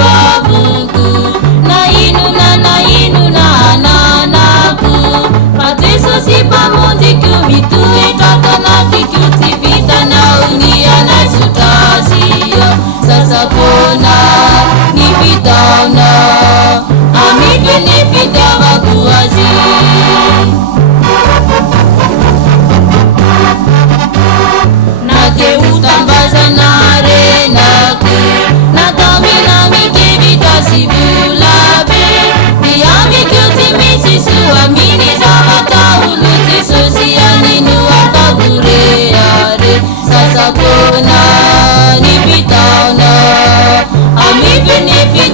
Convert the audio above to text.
babuku na inu na ananaku Mateso si pamundiku mitue kakanaki kutivita na unia na sutasio Sasa pona nipitauna Amipe nipita wakuazi Nake utambaza na renaku Natami na mikibita sibulabe Diami kutimisi suamini Zawata uluti sosiani nuwaka kureare Sasa pona nipitauna Amipe nipita